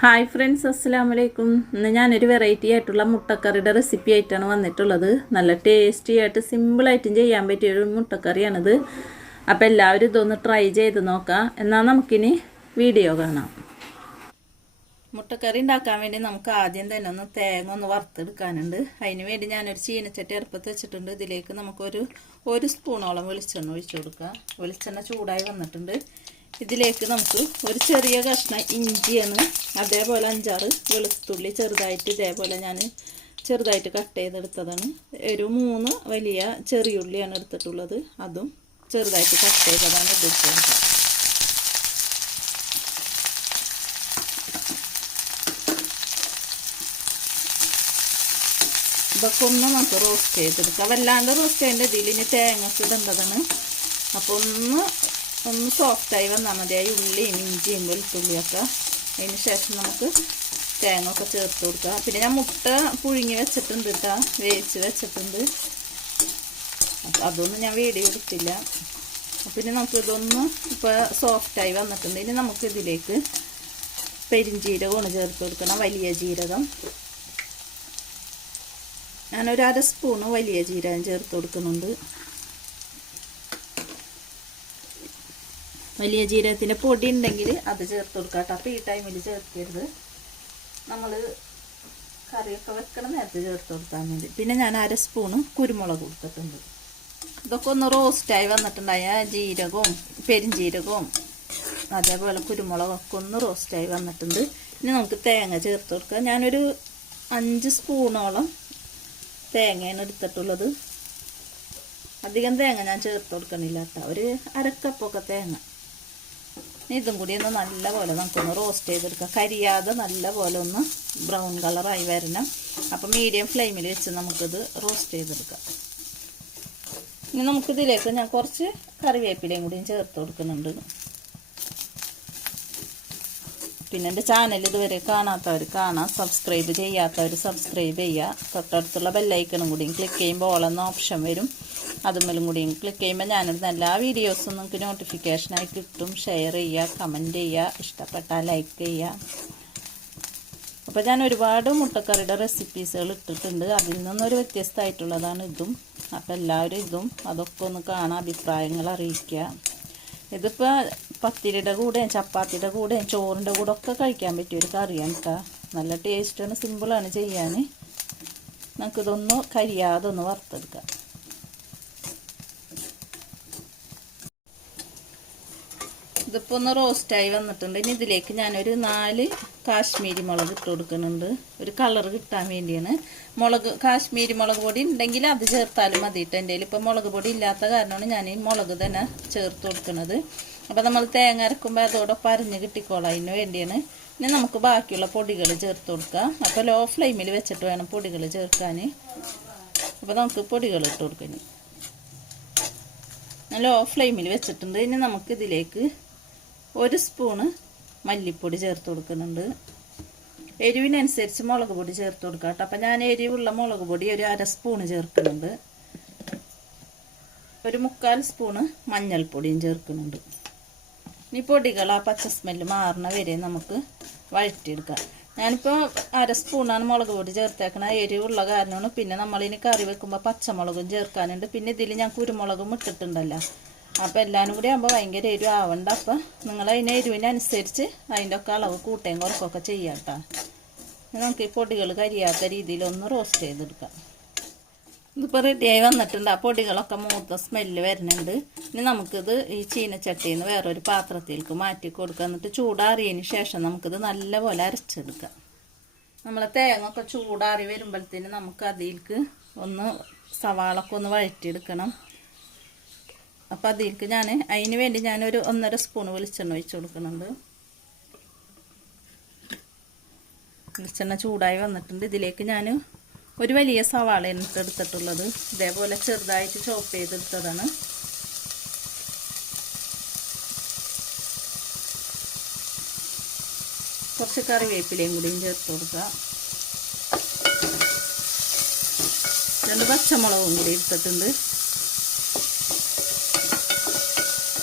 Hi friends അസ്സാം വലൈക്കും ഇന്ന് ഞാനൊരു വെറൈറ്റി ആയിട്ടുള്ള മുട്ടക്കറിയുടെ റെസിപ്പി ആയിട്ടാണ് വന്നിട്ടുള്ളത്. നല്ല ടേസ്റ്റി ആയിട്ട് സിമ്പിളായിട്ടും ചെയ്യാൻ പറ്റിയ ഒരു മുട്ടക്കറിയാണിത്. അപ്പോൾ എല്ലാവരും ഇതൊന്ന് ട്രൈ ചെയ്ത് നോക്കാം. എന്നാൽ നമുക്കിനി വീഡിയോ കാണാം. മുട്ടക്കറി ഉണ്ടാക്കാൻ വേണ്ടി നമുക്ക് ആദ്യം തന്നെ ഒന്ന് തേങ്ങ ഒന്ന് വറുത്തെടുക്കാനുണ്ട്. അതിന് വേണ്ടി ഞാനൊരു ചീനച്ചട്ടി അടുപ്പത്ത് വെച്ചിട്ടുണ്ട്. ഇതിലേക്ക് നമുക്കൊരു ഒരു സ്പൂണോളം വെളിച്ചെണ്ണ ഒഴിച്ചു കൊടുക്കുക വെളിച്ചെണ്ണ ചൂടായി വന്നിട്ടുണ്ട്. ഇതിലേക്ക് നമുക്ക് ഒരു ചെറിയ കഷ്ണം ഇഞ്ചിയാണ് അതേപോലെ അഞ്ചാറ് വെളുത്തുള്ളി ചെറുതായിട്ട് ഇതേപോലെ ഞാൻ ചെറുതായിട്ട് കട്ട് ചെയ്തെടുത്തതാണ്. ഒരു മൂന്ന് വലിയ ചെറിയുള്ളിയാണ് എടുത്തിട്ടുള്ളത്. അതും ചെറുതായിട്ട് കട്ട് ചെയ്തതാണ് എടുത്തത് ഇതൊക്കെ ഒന്ന് നമുക്ക് റോസ്റ്റ് ചെയ്തെടുക്കാം. വല്ലാണ്ട് റോസ്റ്റ് ചെയ്യേണ്ട ഇതിൽ ഇനി തേങ്ങ ഇടേണ്ടതാണ്. അപ്പോൾ ഒന്ന് ഒന്ന് സോഫ്റ്റായി വന്നാൽ മതി. ആ ഉള്ളിയും ഇഞ്ചിയും വെളുത്തുള്ളിയൊക്കെ. അതിന് ശേഷം നമുക്ക് തേങ്ങ ഒക്കെ ചേർത്ത് കൊടുക്കുക പിന്നെ ഞാൻ മുട്ട പുഴുങ്ങി വെച്ചിട്ടുണ്ട് കേട്ടോ വേവിച്ച് വെച്ചിട്ടുണ്ട്. അതൊന്നും ഞാൻ വീഡിയോ എടുത്തില്ല പിന്നെ നമുക്ക് ഇതൊന്ന് ഇപ്പോൾ സോഫ്റ്റായി വന്നിട്ടുണ്ട്. ഇനി നമുക്ക് ഇതിലേക്ക് പെരിഞ്ജീരകമാണ് ചേർത്ത് കൊടുക്കണം. വലിയ ജീരകം. ഞാനൊരു അര സ്പൂണ് വലിയ ജീരകം ചേർത്ത് കൊടുക്കുന്നുണ്ട്. വലിയ ജീരകത്തിന്റെ പൊടി ഉണ്ടെങ്കിൽ അത് ചേർത്ത് കൊടുക്കാം കേട്ടോ. ഈ ടൈമിൽ ചേർക്കരുത് നമ്മൾ കറിയൊക്കെ വെക്കണം നേരത്തെ ചേർത്ത് കൊടുത്താൽ മതി. പിന്നെ ഞാൻ അര സ്പൂണ് കുരുമുളക് കൊടുത്തിട്ടുണ്ട്. ഇതൊക്കെ ഒന്ന് റോസ്റ്റായി വന്നിട്ടുണ്ടായ. ജീരകവും പെരുംജീരകവും അതേപോലെ കുരുമുളകൊക്കെ ഒന്ന് റോസ്റ്റായി വന്നിട്ടുണ്ട്. ഇനി നമുക്ക് തേങ്ങ ചേർത്ത് കൊടുക്കാം. ഞാനൊരു അഞ്ച് സ്പൂണോളം തേങ്ങയാണ് എടുത്തിട്ടുള്ളത്. അധികം തേങ്ങ ഞാൻ ചേർത്ത് കൊടുക്കണില്ല കേട്ടോ. ഒരു അരക്കപ്പൊക്കെ തേങ്ങ. ഇതും കൂടി ഒന്ന് നല്ല പോലെ നമുക്കൊന്ന് റോസ്റ്റ് ചെയ്തെടുക്കാം. കരിയാതെ നല്ല പോലെ ഒന്ന് ബ്രൗൺ കളറായി വരണം. അപ്പം മീഡിയം ഫ്ലെയിമിൽ വെച്ച് നമുക്കിത് റോസ്റ്റ് ചെയ്തെടുക്കാം. ഇനി നമുക്കിതിലേക്ക് ഞാൻ കുറച്ച് കറിവേപ്പിലയും കൂടിയും ചേർത്ത് കൊടുക്കുന്നുണ്ട്. പിന്നെ എന്റെ ചാനൽ ഇതുവരെ കാണാത്തവർ കാണാം. സബ്സ്ക്രൈബ് ചെയ്യാത്തവർ സബ്സ്ക്രൈബ് ചെയ്യുക. തൊട്ടടുത്തുള്ള ബെല്ലൈക്കണും കൂടിയും ക്ലിക്ക് ചെയ്യുമ്പോൾ ഓളെന്ന ഓപ്ഷൻ വരും. അതുമല്ലും കൂടിയും ക്ലിക്ക് ചെയ്യുമ്പോൾ ഞാനിടുന്ന എല്ലാ വീഡിയോസും നിങ്ങൾക്ക് നോട്ടിഫിക്കേഷനായി കിട്ടും. ഷെയർ ചെയ്യുക കമന്റ് ചെയ്യുക ഇഷ്ടപ്പെട്ടാൽ ലൈക്ക് ചെയ്യുക. അപ്പോൾ ഞാൻ ഒരുപാട് മുട്ടക്കറിയുടെ റെസിപ്പീസുകൾ ഇട്ടിട്ടുണ്ട്. അതിൽ നിന്നൊരു വ്യത്യസ്തമായിട്ടുള്ളതാണ് ഇതും. അപ്പോൾ എല്ലാവരും ഇതും അതൊക്കെ ഒന്ന് കാണാൻ അഭിപ്രായങ്ങൾ അറിയിക്കുക. ഇതിപ്പോൾ പത്തിരിയുടെ കൂടെയും ചപ്പാത്തിയുടെ കൂടെയും ചോറിന്റെ കൂടെ ഒക്കെ കഴിക്കാൻ പറ്റിയ ഒരു കറിയാണ് കേട്ടോ നല്ല ടേസ്റ്റാണ് സിമ്പിളാണ് ചെയ്യാൻ നമുക്കിതൊന്ന് കരിയാതെ ഒന്ന് വറുത്തെടുക്കാം. ഇതിപ്പോൾ ഒന്ന് റോസ്റ്റായി വന്നിട്ടുണ്ട്. ഇനി ഇതിലേക്ക് ഞാനൊരു നാല് കാശ്മീരി മുളക് ഇട്ട് കൊടുക്കുന്നുണ്ട്. ഒരു കളർ കിട്ടാൻ വേണ്ടിയാണ്. മുളക് കാശ്മീരി മുളക് പൊടി ഉണ്ടെങ്കിൽ അത് ചേർത്താലും മതി കേട്ടോ എന്റെ ഇപ്പോൾ മുളക് പൊടി ഇല്ലാത്ത കാരണമാണ് ഞാൻ ഈ മുളക് തന്നെ ചേർത്ത് കൊടുക്കുന്നത്. അപ്പോൾ നമ്മൾ തേങ്ങ അരക്കുമ്പോൾ അതോടൊപ്പം അരിഞ്ഞ് കിട്ടിക്കോളാം. അതിന് വേണ്ടിയാണ്. ഇനി നമുക്ക് ബാക്കിയുള്ള പൊടികൾ ചേർത്ത് കൊടുക്കാം. അപ്പോൾ ലോ ഫ്ലെയിമിൽ വെച്ചിട്ട് വേണം പൊടികൾ ചേർക്കാൻ അപ്പോൾ നമുക്ക് പൊടികൾ ഇട്ട് നല്ല ലോ ഫ്ലെയിമിൽ വെച്ചിട്ടുണ്ട്. ഇനി നമുക്ക് ഇതിലേക്ക് ഒരു സ്പൂണ് മല്ലിപ്പൊടി ചേർത്ത് കൊടുക്കുന്നുണ്ട്. എരിവിനനുസരിച്ച് മുളക് പൊടി ചേർത്ത് കൊടുക്കാം കേട്ടോ. അപ്പം ഞാൻ എരിവുള്ള മുളക് പൊടി ഒരു അര സ്പൂണ് ചേർക്കുന്നുണ്ട്. ഒരു മുക്കാൽ സ്പൂണ് മഞ്ഞൾപ്പൊടിയും ചേർക്കുന്നുണ്ട്. ഇനി പൊടികൾ ആ പച്ച സ്മെല്ല് മാറണ വരെ നമുക്ക് വഴറ്റിയെടുക്കാം. ഞാനിപ്പോൾ അര സ്പൂണാണ് മുളക് പൊടി ചേർത്തേക്കണത് എരിവുള്ള കാരണമാണ്. പിന്നെ നമ്മളിനി കറി വെക്കുമ്പോൾ പച്ചമുളകും ചേർക്കാനുണ്ട്. പിന്നെ ഇതിൽ ഞാൻ കുരുമുളകും ഇട്ടിട്ടുണ്ടല്ലോ. അപ്പോൾ എല്ലാവരും കൂടി ആകുമ്പോൾ ഭയങ്കര എരിവ് ആവണ്ട. അപ്പം നിങ്ങൾ അതിന് എരിവിനനുസരിച്ച് അതിന്റെ ഒക്കെ അളവ് കൂട്ടേം കുറക്കൊക്കെ ചെയ്യാം കേട്ടോ. നമുക്ക് ഈ പൊടികൾ കരിയാത്ത രീതിയിൽ ഒന്ന് റോസ്റ്റ് ചെയ്തെടുക്കാം ഇതിപ്പോൾ റെഡിയായി വന്നിട്ടുണ്ട്. ആ പൊടികളൊക്കെ മൂത്ത സ്മെല്ല് വരുന്നുണ്ട്. ഇനി നമുക്കിത് ഈ ചീനച്ചട്ടിയിൽ നിന്ന് വേറൊരു പാത്രത്തിലേക്ക് മാറ്റി കൊടുക്കുക എന്നിട്ട് ചൂടാറിയതിന് ശേഷം നമുക്കിത് നല്ലപോലെ അരച്ചെടുക്കാം. നമ്മൾ തേങ്ങ ഒക്കെ ചൂടാറി വരുമ്പോഴത്തേന് നമുക്ക് അതിലേക്ക് ഒന്ന് സവാളൊക്കെ ഒന്ന് വഴറ്റിയെടുക്കണം. അപ്പോൾ അതിലേക്ക് ഞാൻ അതിന് വേണ്ടി ഞാനൊരു ഒന്നര സ്പൂൺ വെളിച്ചെണ്ണ ഒഴിച്ച് കൊടുക്കുന്നുണ്ട്. വെളിച്ചെണ്ണ ചൂടായി വന്നിട്ടുണ്ട്. ഇതിലേക്ക് ഞാൻ ഒരു വലിയ സവാള എന്നിട്ട് എടുത്തിട്ടുള്ളത് ഇതേപോലെ ചെറുതായിട്ട് ചോപ്പ് ചെയ്തെടുത്തതാണ്. കുറച്ച് കറിവേപ്പിലയും കൂടിയും ചേർത്ത് കൊടുക്കുക. രണ്ട് പച്ചമുളകും കൂടി എടുത്തിട്ടുണ്ട്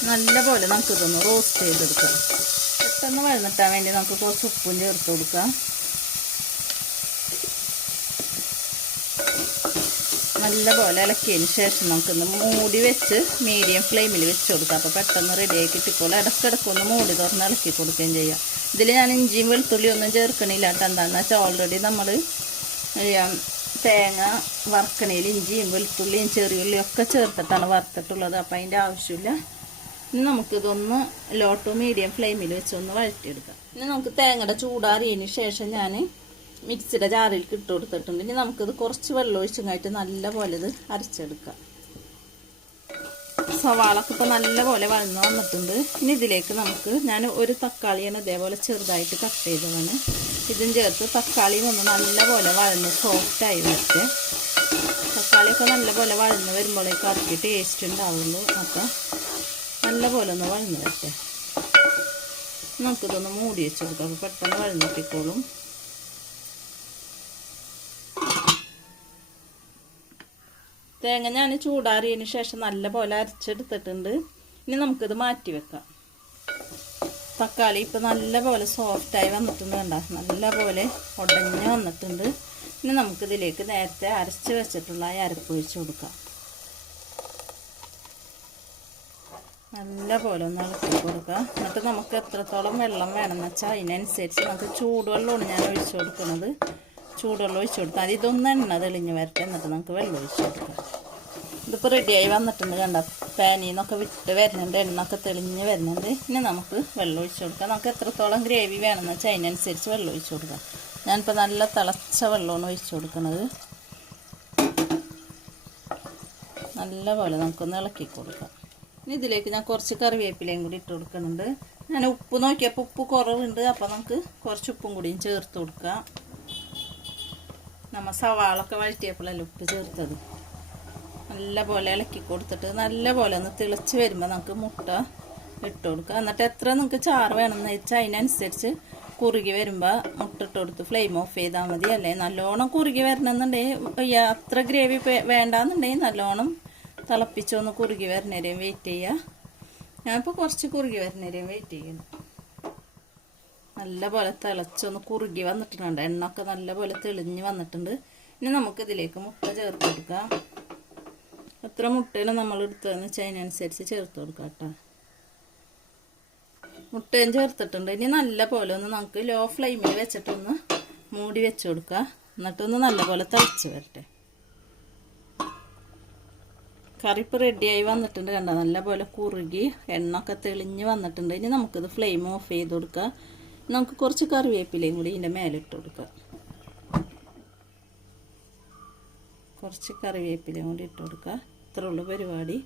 നല്ല പോലെ നമുക്കിതൊന്ന് റോസ്റ്റ് ചെയ്തെടുക്കാം. പെട്ടെന്ന് വഴന്നിട്ടാൻ വേണ്ടി നമുക്ക് കുറച്ച് ഉപ്പും ചേർത്ത് കൊടുക്കാം. നല്ലപോലെ ഇളക്കിയതിന് ശേഷം നമുക്കൊന്ന് മൂടി വെച്ച് മീഡിയം ഫ്ലെയിമിൽ വെച്ച് കൊടുക്കാം. അപ്പോൾ പെട്ടെന്ന് റെഡിയായി കിട്ടിക്കോളും. ഇടയ്ക്കിടയ്ക്ക് ഒന്ന് മൂടി തുറന്ന് ഇളക്കി കൊടുക്കുകയും ചെയ്യാം. ഇതിൽ ഞാൻ ഇഞ്ചിയും വെളുത്തുള്ളി ഒന്നും ചേർക്കണില്ല കേട്ടോ. എന്താണെന്ന് വെച്ചാൽ ഓൾറെഡി നമ്മൾ തേങ്ങ വറുക്കണയിൽ ഇഞ്ചിയും വെളുത്തുള്ളിയും ചെറിയുള്ളിയും ഒക്കെ ചേർത്തിട്ടാണ് വറുത്തിട്ടുള്ളത്. അപ്പോൾ അതിന്റെ ആവശ്യമില്ല. ഇനി നമുക്കിതൊന്ന് ലോ ടു മീഡിയം ഫ്ലെയിമിൽ വെച്ചൊന്ന് വഴറ്റിയെടുക്കാം. ഇനി നമുക്ക് തേങ്ങയുടെ ചൂടാറിയതിന് ശേഷം ഞാൻ മിക്സിയുടെ ജാറിലേക്ക് ഇട്ട് കൊടുത്തിട്ടുണ്ട്. ഇനി നമുക്കിത് കുറച്ച് വെള്ളം ഒഴിച്ചുങ്ങായിട്ട് നല്ലപോലെ ഇത് അരച്ചെടുക്കാം. സവാളൊക്കെ ഇപ്പോൾ നല്ലപോലെ വളർന്നു വന്നിട്ടുണ്ട്. ഇനി ഇതിലേക്ക് നമുക്ക് ഞാൻ ഒരു തക്കാളിയാണ് ഇതേപോലെ ചെറുതായിട്ട് കട്ട് ചെയ്തതാണ്. ഇതും ചേർത്ത് തക്കാളി ഒന്ന് നല്ലപോലെ വഴന്ന് സോഫ്റ്റായി വെച്ച് തക്കാളിയൊക്കെ നല്ലപോലെ വഴന്ന് വരുമ്പോഴേക്കും ഇറക്കി ടേസ്റ്റ് ഉണ്ടാവുള്ളൂ. അപ്പം നല്ലപോലെ ഒന്ന് വഴന്ന് വരട്ടെ നമുക്കിതൊന്ന് മൂടി വെച്ച് കൊടുക്കാം അപ്പോൾ പെട്ടെന്ന് വഴന്നിട്ടിക്കോളും. തേങ്ങ ഞാൻ ചൂടാറിയതിന് ശേഷം നല്ലപോലെ അരച്ചെടുത്തിട്ടുണ്ട്. ഇനി നമുക്കിത് മാറ്റി വെക്കാം. തക്കാളി ഇപ്പം നല്ലപോലെ സോഫ്റ്റായി വന്നിട്ടുണ്ട് കണ്ട. നല്ലപോലെ ഉടഞ്ഞ് വന്നിട്ടുണ്ട്. ഇനി നമുക്കിതിലേക്ക് നേരത്തെ അരച്ച് വെച്ചിട്ടുള്ള അരപ്പ് ഒഴിച്ച് കൊടുക്കാം. നല്ലപോലെ ഒന്ന് ഇളക്കി കൊടുക്കുക. എന്നിട്ട് നമുക്ക് എത്രത്തോളം വെള്ളം വേണമെന്ന് വെച്ചാൽ അതിനനുസരിച്ച് നമുക്ക് ചൂടുവെള്ളമാണ് ഞാൻ ഒഴിച്ച് കൊടുക്കുന്നത്. ചൂടുവെള്ളം ഒഴിച്ചു അത് ഇതൊന്ന് എണ്ണ തെളിഞ്ഞ് വരട്ടെ. എന്നിട്ട് നമുക്ക് വെള്ളം ഒഴിച്ചു കൊടുക്കാം. ഇതിപ്പോൾ റെഡിയായി വന്നിട്ടുണ്ട് കണ്ട? പാനിൽ നിന്നൊക്കെ വിട്ട് വരുന്നുണ്ട്. എണ്ണൊക്കെ തെളിഞ്ഞ് വരുന്നുണ്ട്. ഇനി നമുക്ക് വെള്ളം ഒഴിച്ചു കൊടുക്കാം. നമുക്ക് എത്രത്തോളം ഗ്രേവി വേണമെന്ന് വെച്ചാൽ അതിനനുസരിച്ച് വെള്ളം ഒഴിച്ചു കൊടുക്കാം. ഞാനിപ്പോൾ നല്ല തിളച്ച വെള്ളമാണ് ഒഴിച്ചു കൊടുക്കുന്നത്. നല്ല പോലെ നമുക്കൊന്ന് ഇളക്കി കൊടുക്കാം. ഇനി ഇതിലേക്ക് ഞാൻ കുറച്ച് കറിവേപ്പിലയും കൂടി ഇട്ട് കൊടുക്കുന്നുണ്ട്. ഞാൻ ഉപ്പ് നോക്കിയപ്പോൾ ഉപ്പ് കുറവുണ്ട്. അപ്പോൾ നമുക്ക് കുറച്ച് ഉപ്പും കൂടിയും ചേർത്ത് കൊടുക്കാം. നമ്മൾ സവാളൊക്കെ വഴറ്റിയപ്പോഴല്ലേ ഉപ്പ് ചേർത്തത്? നല്ല പോലെ ഇളക്കി കൊടുത്തിട്ട് നല്ല പോലെ ഒന്ന് തിളച്ച് വരുമ്പോൾ നമുക്ക് മുട്ട ഇട്ട് കൊടുക്കുക എന്നിട്ട് എത്ര നിങ്ങൾക്ക് ചാറ് വേണമെന്ന് വെച്ചാൽ അതിനനുസരിച്ച് കുറുകി വരുമ്പോൾ മുട്ട ഇട്ട് കൊടുത്ത് ഫ്ലെയിം ഓഫ് ചെയ്താൽ മതി. അല്ലേ? നല്ലോണം കുറുകി വരണമെന്നുണ്ടെങ്കിൽ അത്ര ഗ്രേവി വേണ്ടാന്നുണ്ടെങ്കിൽ നല്ലോണം തിളപ്പിച്ചൊന്ന് കുറുകി വരുന്നേരെയും വെയിറ്റ് ചെയ്യുക ഞാനിപ്പോൾ കുറച്ച് കുറുകി വരുന്നേരെയും വെയിറ്റ് ചെയ്യുന്നു നല്ലപോലെ തിളച്ചൊന്ന് കുറുകി വന്നിട്ടുണ്ട്. എണ്ണൊക്കെ നല്ലപോലെ തെളിഞ്ഞ് വന്നിട്ടുണ്ട്. ഇനി നമുക്കിതിലേക്ക് മുട്ട ചേർത്ത് കൊടുക്കാം. എത്ര മുട്ടയിൽ നമ്മൾ എടുത്തതെന്ന് വെച്ചാൽ അതിനനുസരിച്ച് ചേർത്ത് കൊടുക്കാം കേട്ടോ. മുട്ടയും ചേർത്തിട്ടുണ്ട്. ഇനി നല്ല പോലെ ഒന്ന് നമുക്ക് ലോ ഫ്ലെയിമിൽ വെച്ചിട്ടൊന്ന് മൂടി വെച്ച് കൊടുക്കുക എന്നിട്ടൊന്ന് നല്ലപോലെ തിളച്ച് വരട്ടെ. കറി ഇപ്പോൾ റെഡിയായി വന്നിട്ടുണ്ട് കണ്ട? നല്ലപോലെ കുറുകി എണ്ണൊക്കെ തെളിഞ്ഞ് വന്നിട്ടുണ്ട്. ഇനി നമുക്കിത് ഫ്ലെയിം ഓഫ് ചെയ്ത് കൊടുക്കുക നമുക്ക് കുറച്ച് കറിവേപ്പിലയും കൂടി ഇതിന്റെ മേലിട്ട് കൊടുക്കുക കുറച്ച് കറിവേപ്പിലയും കൂടി ഇട്ട് കൊടുക്കുക ഉള്ളൂ പരിപാടി.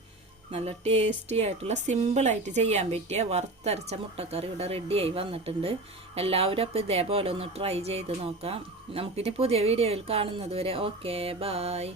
നല്ല ടേസ്റ്റി ആയിട്ടുള്ള സിമ്പിളായിട്ട് ചെയ്യാൻ പറ്റിയ വറുത്തരച്ച മുട്ടക്കറി ഇവിടെ റെഡിയായി വന്നിട്ടുണ്ട്. എല്ലാവരും അപ്പോൾ ഇതേപോലെ ഒന്ന് ട്രൈ ചെയ്ത് നോക്കാം. നമുക്കിനി പുതിയ വീഡിയോയിൽ കാണുന്നത് വരെ ഓക്കെ ബായ്